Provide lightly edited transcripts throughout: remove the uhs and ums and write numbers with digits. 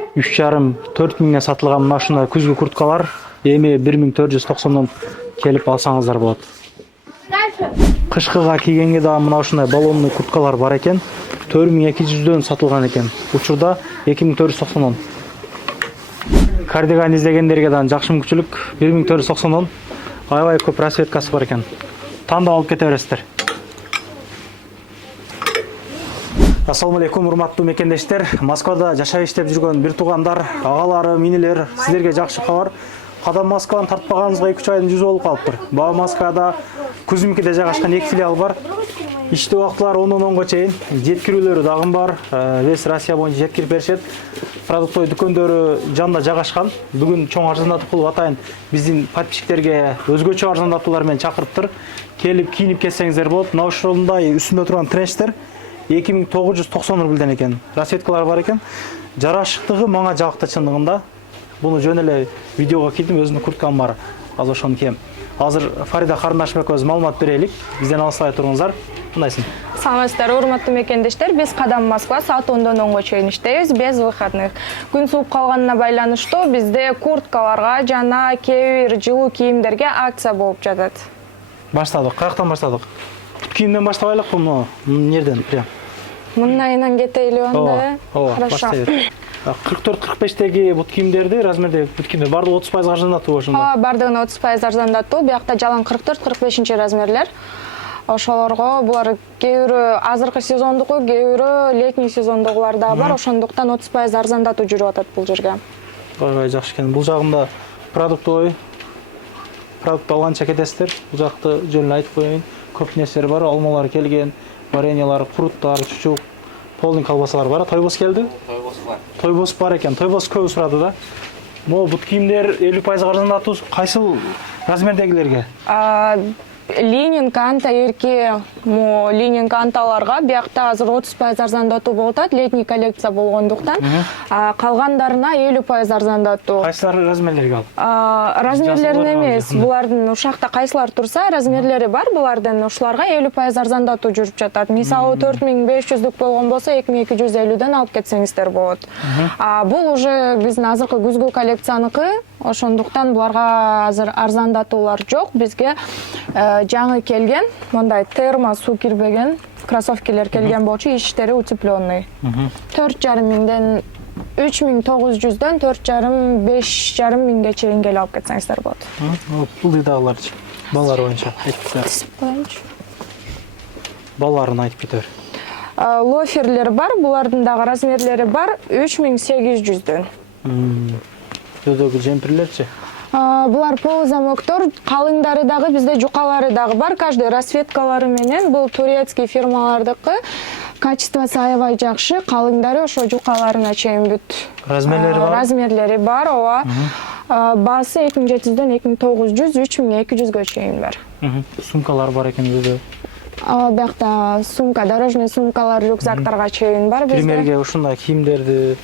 3,5-4 миңге сатылган мына ушундай күзгү курткалар эми 1490 келип алсаңыздар болот. Кышкыга кийгенге да мына ушундай баллонный курткалар бар экен. 4200дөн сатылган экен. Учурда 2490. Кардиган издегендерге да жакшы мүмкүнчүлүк 1490. Аябай көп расцветкасы бар экен. Тандап алып кете бересиздер. Ассаламу алейкум, урматтуу мекендештер. Москвада жашай иштеп жүргөн бир туугандар, агалары, минилер, сиздерге жакшы кабар. Кадам Москваны тартпаганыбызга 2-3 айдын жүзү болуп калыптыр. Баа Москвада Кузьминкиде жайгашкан 2 филиал бар. Иштөө убактылары 10-дон 10га чейин, жеткирүүлөрү дагы бар. Весь Россия боюнча жеткирип беришет. Продуктовый дүкөндөрү жанында жайгашкан. Бүгүн чоң арзандатып кылып атайын биздин подписчиктерге өзгөчө арзандатуулар менен чакырыптыр. Келип кийинип кетсеңиздер болот. Мына ушундай үстүндө турган тренчтер 2990 рубльден экен. Расцветкалар бар экен. Жарашыктыгы мага жакты чындыгында. Буну жөн эле видеого кийдим, өзүмдүн курткам бар. Азыр ошону кийем. Азыр Фарида Карындашбек өз маалымат берелик. Бизден алыстабай туруңуздар. Кандайсың? Саламатсыздар, урматтуу мекендештер. Биз Кадам Москва саат 10-дон 10га чейин иштейбиз, без выходных. Күн сууп калганына байланыштуу бизде курткаларга жана кээ бир жылуу кийимдерге акция болуп жатат. Баштадык. Каяктан баштадык? Бүт кийимден баштабайлыкпы муну? Нерден прям? Мындайынан кетели онда. Хорошо. 44-45теги бут кийимдерди, размердеги бут кийимдер бардыгы 30% арзандатуу ошондо. Бардыгына 30% арзандатуу. Биякта жалаң 44-45 размерлер. Ошолорго булар кээ бирөө азыркы сезондуку, кээ бирөө летний сезондугулар да бар. Ошондуктан 30% арзандатуу жүрүп атат бул жерге. Аябай жакшы экен. Бул жагында продуктовый продукт алганча кетесиздер. Бул жакты жөн эле айтып коеюн. Көп нерселер бар, алмалар келген, вареньялар, круттар, чучук, полный колбасалар бар. Тойбос келди? Тойбос бар. Тойбос бар экен. Тойбос көп сурады да. Могу бут кийимдер 50% арзандатуу кайсыл размердегилерге? Ленин канта эрке, Ленин канталарга биякта азыр 30% арзандатуу болуп атат, летний коллекция болгондуктан. Калгандарына 50% арзандатуу. Кайсылар размерлерге ал? Размерлерин эмес, булардын ушакта кайсылар турса, размерлери бар, булардын ушуларга 50% арзандатуу жүрүп жатат. Мисалы 4500дүк болгон болсо 2250ден алып кетсеңиздер болот. Бул уже биздин азыркы күзгү коллекцияныкы, ошондуктан буларга азыр арзандатуулар жок. Бизге жаңы келген, мындай термо суу кирбеген кроссовкилер келген болчу, иштери утепленный. 4,5 миңден 3900дөн 4,5-5,5 миңге чейин келип алып кетсеңиздер болот. Бул дагыларчы. Балалар боюнча айтып балаларын айтып кетер. Лоферлер бар, булардын дагы размерлери бар, 3800дөн. Жөдөгү жемпирлерчи? Булар полузамоктор, калыңдары дагы бизде, жукалары дагы бар, каждый расцветкалары менен. Бул турецкий фирмалардыкы, качествосы аябай жакшы, калыңдары ошо жукаларына чейин бүт. Размерлери бар? Размерлери бар, ооба. Баасы 2700дөн 2900, 3200гө чейин бар. Сумкалар бар экен өзү. Биякта сумка, дорожный сумкалар, рюкзактарга чейин бар бизде. Примерге ушундай кийимдерди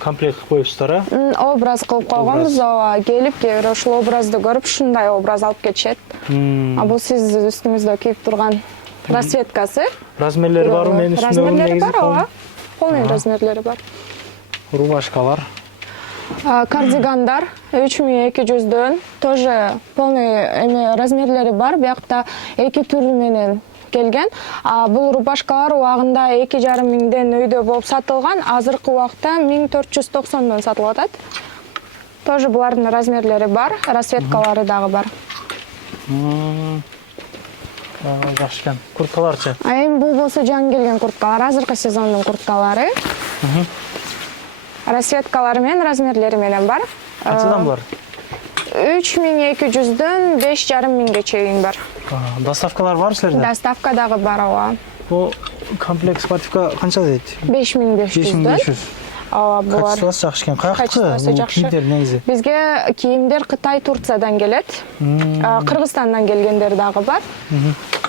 комплект коюпсуздар, Образ кылып койгонбуз, келип кээ бир ушул образды көрүп ушундай образ алып кетишет. Бул сиз үстүңүздө кийип турган расцветкасы. Размерлери барбы? Менин үстүмдө Размерлери бар, ооба. Полный размерлери бар. Рубашкалар. Кардигандар 3200дөн, тоже полный размерлери бар. Биякта эки түрү менен келген. Бул рубашкалар убагында 2,5 миңден өйдө болуп сатылган, азыркы убакта 1490дон сатылып атат. Тоже булардын размерлери бар, расцветкалары дагы бар. Жакшы экен. Курткаларчы? Эми бул болсо жаңы келген курткалар, азыркы сезондун курткалары. Расцветкалары менен, размерлери менен бар. Канчадан булар? 3200дөн 5,5 миңге чейин бар. Доставкалар бар силерде? Доставка дагы бар, ооба. Бул комплект спортивка канча дейт? 5500дөн. Булар Качествосы жакшы экен. Каяктыкы кийимдер негизи? Бизге кийимдер Кытай, Турциядан келет. Кыргызстандан келгендер дагы бар.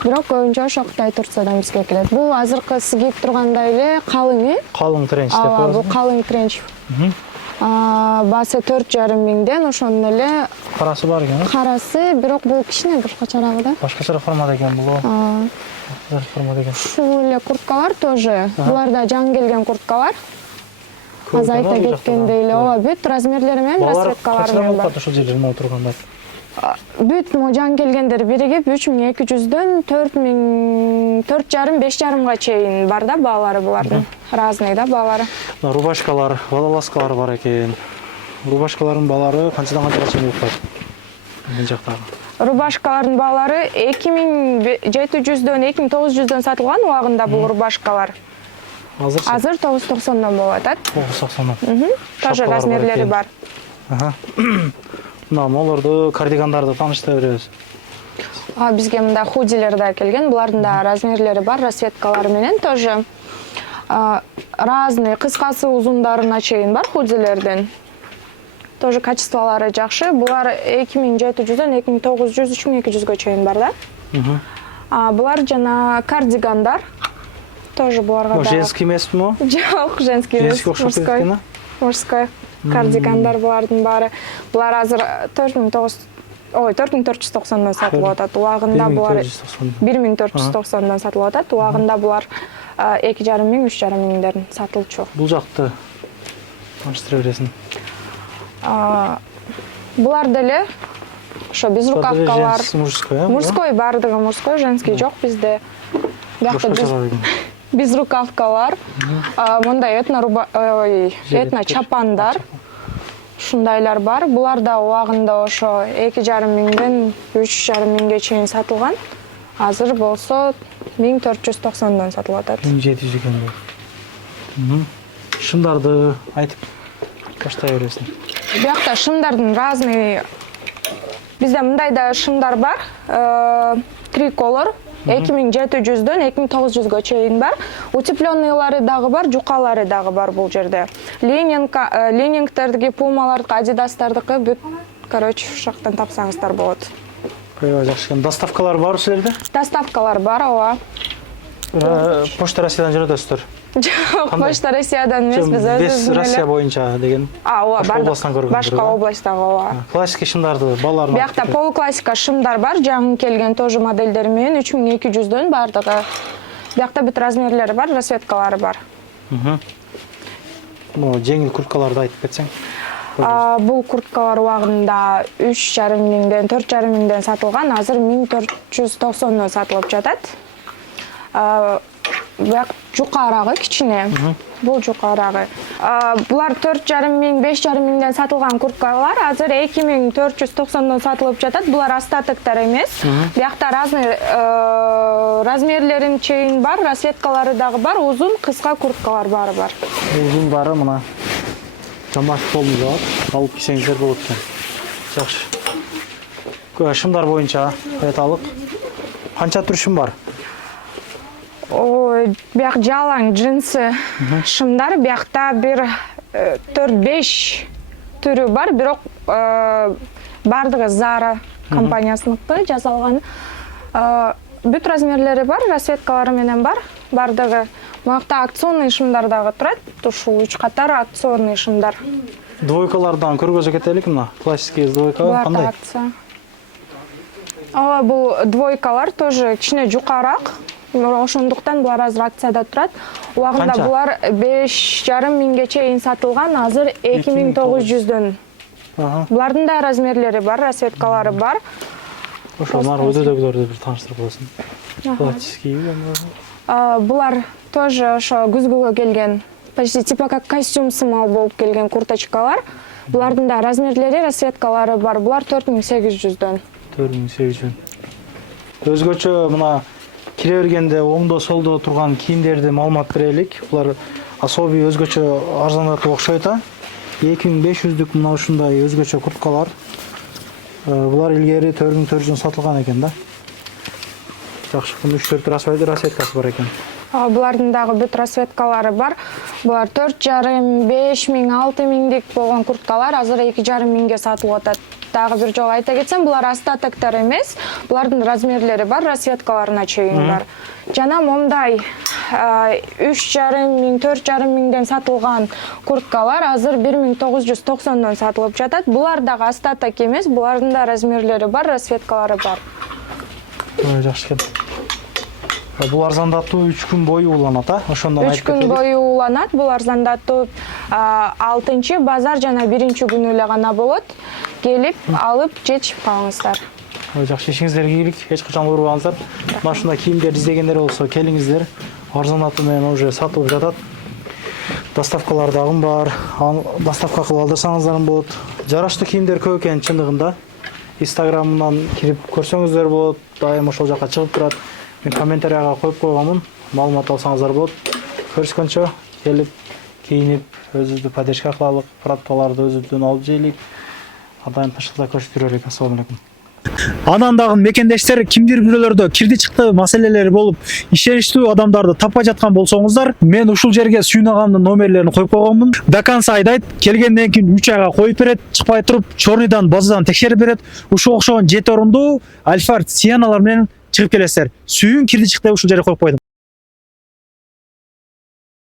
Бирок көбүнчө ошо Кытай, Турциядан бизге келет. Бул азыркы сиз кийип тургандай эле калың. Калың тренч деп коебуз. Бул калың тренч. Баасы 4,5 миңден, ошондо эле карасы бар экен. Карасы, бирок бул кичине башкачараак да. Башкача формада экен бул. Формада экен. Ушул эле курткалар тоже. Булар да жаңы келген курткалар. азайта кеткендей эле. Ооба, бүт размерлери менен расцветкалары менен бар. Ошол жерлер мына турганда. Бүт можан келгендер биригип 3200дөн 4,5-5,5 чейин бар да баалары булардын. Разный да баалары. Рубашкалар, водолазкалар бар экен. Рубашкалардын баалары канчадан канчага чейин болуп калат? Мен жактагы. Рубашкалардын баалары 2700дөн 2900дөн сатылган убагында бул рубашкалар. Азыр 990дон болуп атат. 990дон. Тоже размерлери бар. Мына молорду, кардигандарды тааныштыра беребиз. Бизге мында худилер да келген. Булардын да размерлери бар, расцветкалары менен тоже. Разный, кыскасы узундарына чейин бар худилердин. Тоже качестволары жакшы. Булар 2700дөн 2900, 3200гө чейин бар да. Булар жана кардигандар. Тоже буларга да. Женский эмеспи? Жок, женский эмес. Мужской. Мужской. Кардигандар булардын баары. Булар азыр 4490дон сатылып атат. Убагында булар 1490дон сатылып атат. Убагында булар 2500, 3500ден сатылчу. Бул жакты тааныштыра бересиң. Булар деле ошо безрукавкалар. Мужской, мужской бардыгы мужской, женский жок бизде. Безрукавкалар, мындай этно чапандар, ушундайлар бар. Булар да убагында ошо 2500ден 3500 чейин сатылган. Азыр болсо 1490дон сатылып атат. 1700 экен бул. Шымдарды айтып баштай бересиң. Биякта шымдардын разный. Бизде мындай да шымдар бар. Триколор 2700дөн 2900гө чейин бар. Утепленныйлары дагы бар, жукалары дагы бар бул жерде. Ленингтердики, пумалардыкы, адидастардыкы бүт, короче, ушактан тапсаңыздар болот. Аябай жакшы. Доставкалар бар силерде? Доставкалар бар, ооба. Почта Россиядан жүрөтөсүздөр? Жок, Почта Россиядан эмес, биз Весь Россия боюнча деген. Ооба, башка областагы, ооба. Классика шымдарды балалар. Биякта полуклассика шымдар бар, жаңы келген тоже модельдер менен 3200дөн бардыгы. Биякта бүт размерлери бар, расцветкалары бар. Бул жеңил курткаларды айтып кетсең. Бул курткалар убагында 3500ден 4500ден сатылган, азыр 1490дон сатылып жатат. Бак жукарагы кичине. Бул жукарагы. Булар 4500-5000ден сатылган курткалар азыр 2490дон сатылып жатат. Булар остатоктор эмес. Биякта разный размерлерин чейин бар, расцветкалары дагы бар, узун, кыска курткалар бары бар. Узун бары мына жамбаш колун жаап, алып кисеңиздер болот экен. Жакшы. Шымдар боюнча айталык. Канча түршүм бар? Ой, бияк жалаң джинсы шымдар, биякта бир 4-5 түрү бар, бирок бардыгы Zara компаниясыныкы жазалган. Бүт размерлери бар, расцветкалары менен бар, бардыгы. Мынакта акционный шымдар дагы турат, ушул 3 катар акционный шымдар. Двойкалардан көргөзө кетелик мына. Классический двойка кандай? Бул двойкалар тоже кичине жукарак. Ошондуктан булар азыр акцияда турат. Убагында булар 5500 чейин сатылган, азыр 2900дөн. Булардын да размерлери бар, расцветкалары бар. Ошолар өйдөгүлөрдү бир тааныштырып коесуң. Классический. Булар тоже ошо күзгүгө келген, почти типа как костюм сымал болуп келген курточкалар. Булардын да размерлери, расцветкалары бар. Булар 4800дөн. 4800. Өзгөчө мына кире бергенде оңдо солдо турган кийимдерди маалымат берелик. Булар особый өзгөчө арзаныраак окшойт. 2500дүк мына ушундай өзгөчө курткалар. Булар илгери 4400 сатылган экен да. Жакшы, 3-4 расцветкасы бар экен. Булардын дагы бүт расцветкалары бар. Булар 4500-5000-6000дик болгон курткалар азыр 2500ге сатылып атат. Дагы бир жолу айта кетсем, булар остатоктор эмес. Булардын размерлери бар, расцветкаларына чейин бар. Жана момдай 3500-4,500ден сатылган курткалар азыр 1990дон сатылып жатат. Булар дагы остаток эмес, булардын да размерлери бар, расцветкалары бар. Жакшы экен. Бул арзандатуу 3 күн бою уланат, ошондон 3 күн бою уланат. Бул арзандатуу 6-чы базар жана 1-чи күнү эле гана болот. Келип алып чечип калыңыздар. Жакшы, ишиңиздерге ийгилик, эч качан оорубаңыздар. Мына ушундай кийимдер издегендер болсо келиңиздер. Арзандатуу менен уже сатылып жатат. Доставкалар дагы бар. Доставка кылып алдырсаңыздар болот. Жараштуу кийимдер көп экен чындыгында. Инстаграмдан кирип көрсөңүздөр болот. Дайым ошол жака чыгып турат. Мен комментарияга коюп койгонмун. Маалымат алсаңыздар болот. Көрүшкөнчө, келип, кийинип, өзүбүздү поддержка кылалык, продукталарды өзүбүздөн алып жейлик. Адайым тышкылда көрсөтүп жүрөлүк. Ассалам алейкум. Анан дагы мекендештер кимдир бирөөлөрдө кирди чыкты маселелери болуп, ишеничтүү адамдарды таппай жаткан болсоңуздар, мен ушул жерге Сүйүн агамдын номерлерин коюп койгонмун. До конца айдайт, келгенден кийин 3 айга коюп берет, чыкпай туруп, Чорныйдан, базадан текшерип берет. Ушул окшогон 7 орундуу Альфард Сиеналар менен чыгып келесиздер. Сүйүн кирди чыкты ушул жерге коюп койдум.